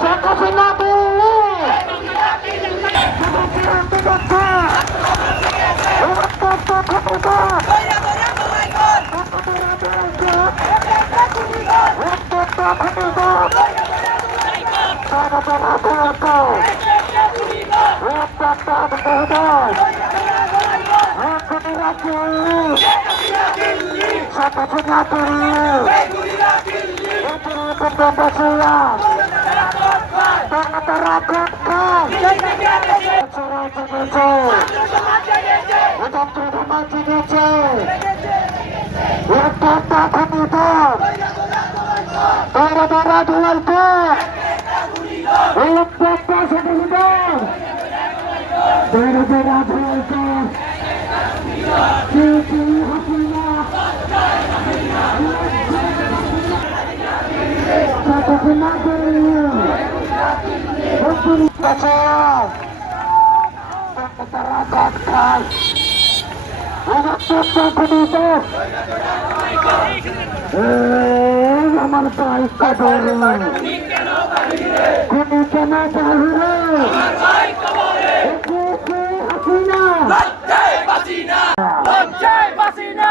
শেখ হাসিনা দিল্লি শুধু বিরোধী যাচ্ছে অত্যন্ত ক্ষমতা অত্যন্ত ক্ষমতা তারা তারা kota Basulam Mengutarakan kan Surah CDC Ucap terutama CDC Yang kota komutan Para-para dual pun Ulang kota sedihidang Para-para dual pun আমার ভাই কবর কোন কেন বাহুরে হাসিনা লজ্জায় বাসিনা লজ্জায় বাসিনা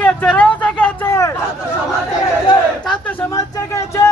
জেগেছে রে জেগেছে। ছাত্র সমাজ জেগেছে ছাত্র সমাজ জেগেছে।